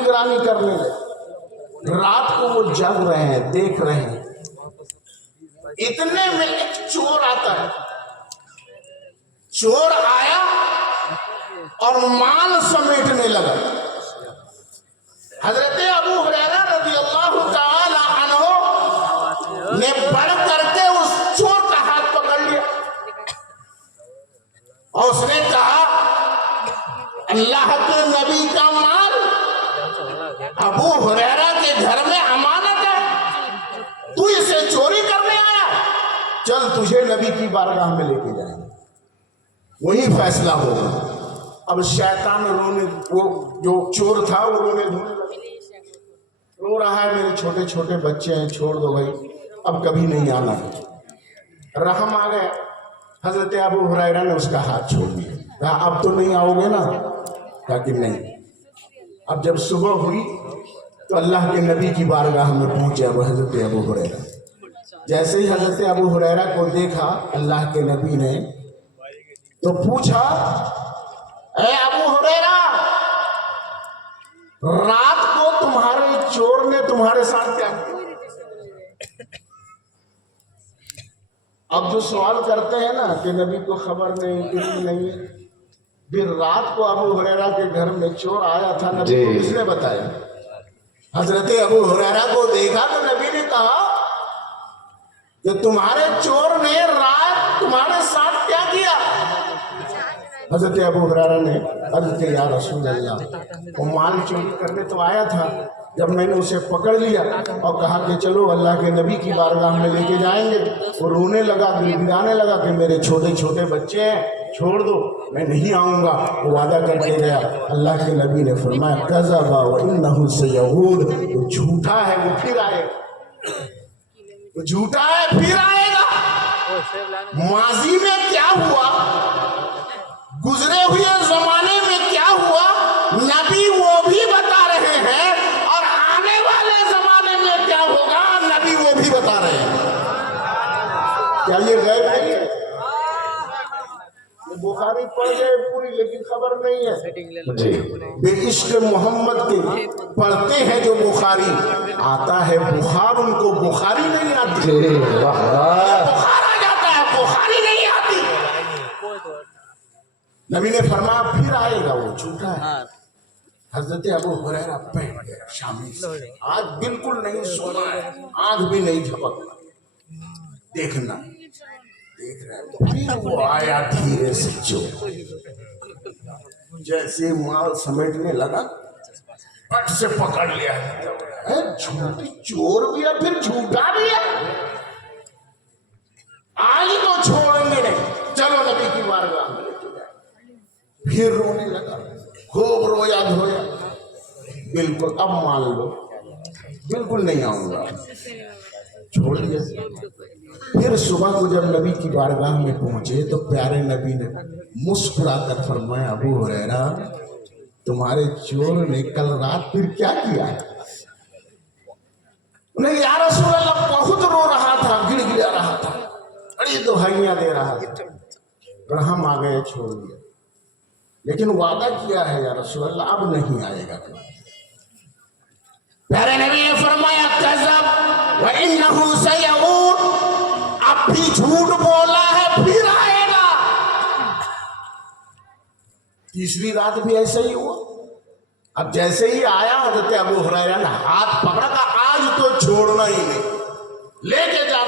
نگرانی کرنے لگے. رات کو وہ جگ رہے ہیں, دیکھ رہے ہیں. اتنے میں ایک چور آتا ہے. چور آیا اور مال سمیٹنے لگا. حضرت ابو ہریرہ رضی اللہ تعالی عنہ نے بڑھ کر کے اس چور کا ہاتھ پکڑ لیا اور اس نے کہا, اللہ کے نبی کا مال ابو ہریرہ کے گھر میں امانت ہے, تو اسے چوری کرنے آیا, چل تجھے نبی کی بارگاہ میں لے کے جائیں گے, وہی فیصلہ ہوگا. اب شیطان رونے, وہ جو چور تھا وہ رونے دھونے لگا, رو رہا ہے میرے چھوٹے چھوٹے بچے ہیں, چھوڑ دو بھائی, اب کبھی نہیں آنا. رحم آ گیا. حضرت ابو ہریرہ نے اس کا ہاتھ چھوڑ دیا, کہا اب تو نہیں آؤ گے نا؟ کہا کہ نہیں. اب جب صبح ہوئی تو اللہ کے نبی کی بارگاہ میں پہنچے اب حضرت ابو ہریرہ. جیسے ہی حضرت ابو ہریرہ کو دیکھا اللہ کے نبی نے تو پوچھا, اے ابو ہریرہ, رات کو تمہارے چور نے تمہارے ساتھ کیا کیا؟ اب جو سوال کرتے ہیں نا کہ نبی کو خبر نہیں, کسی نہیں, پھر رات کو ابو ہریرہ کے گھر میں چور آیا تھا, نبی کو کس نے بتایا؟ حضرت ابو ہریرہ کو دیکھا تو نبی نے کہا کہ تمہارے چور نے رات تمہارے ساتھ کیا کیا؟ حضرت ابو ہریرہ نے عرض کیا, یا رسول اللہ, وہ مال چوری کرنے تو آیا تھا, جب میں نے اسے پکڑ لیا اور کہا کہ چلو اللہ کے نبی کی بارگاہ میں لے کے جائیں گے, وہ رونے لگا, گڑگڑانے لگا کہ میرے چھوٹے چھوٹے بچے ہیں, چھوڑ دو, میں نہیں آؤں گا. وہ وعدہ کر کے گیا. اللہ کے نبی نے فرمایا, کذب وانہ سیعود, وہ جھوٹا ہے, وہ پھر آئے گا, وہ جھوٹا ہے, پھر آئے گا. ماضی میں کیا ہوا, گزرے ہوئے زمانے میں کیا ہوا, نبی وہ بھی بتا رہے ہیں, اور آنے والے زمانے میں کیا ہوگا نبی وہ بھی بتا رہے ہیں. کیا یہ غیب نہیں ہے؟ بخاری پڑھ گئے پوری, لیکن خبر نہیں ہے. بے عشق محمد کے پڑھتے ہیں جو بخاری, آتا ہے بخار, ان کو بخاری نہیں آتی. بخار آ جاتا ہے, بخاری نہیں آتی. نبی نے فرمایا پھر آئے گا, وہ جھوٹا ہے. حضرت ابو ہریرہ بیٹھ گئے شامی سے, آج بالکل نہیں سونا ہے, آنکھ بھی نہیں جھپکنا, دیکھنا, دیکھ رہے ہیں. تو پھر وہ آیا دھیرے سے چور, جیسے مال سمیٹنے لگا پٹ سے پکڑ لیا. جھوٹی چور بھی ہے, پھر جھوٹا بھی ہے, آج تو چھوڑیں گے نہیں, چلو نبی کی بارگاہ میں لے کے جائیں. پھر رونے لگا, خوب رویا دھویا, بالکل اب مان لو, بالکل نہیں آؤں گا, چھوڑ دیا. پھر صبح کو جب نبی کی بارگاہ میں پہنچے تو پیارے نبی نے مسکرا کر فرمایا, ابو ہریرہ, تمہارے چور نے کل رات پھر کیا کیا؟ نہیں یا رسول اللہ, بہت رو رہا تھا, گڑ گڑا رہا تھا, بڑی دہائیاں دے رہا تھا. رحم آ گئے, چھوڑ دیا, لیکن وعدہ کیا ہے یا رسول اللہ اب نہیں آئے گا. پیارے نبی نے فرمایا, کذب وانہ سیعود, اب بھی جھوٹ بولا ہے, پھر آئے گا. تیسری رات بھی ایسا ہی ہوا. اب جیسے ہی آیا حضرت ابو ہریرہ نے ہاتھ پکڑا, آج تو چھوڑنا ہی نہیں, لے کے جا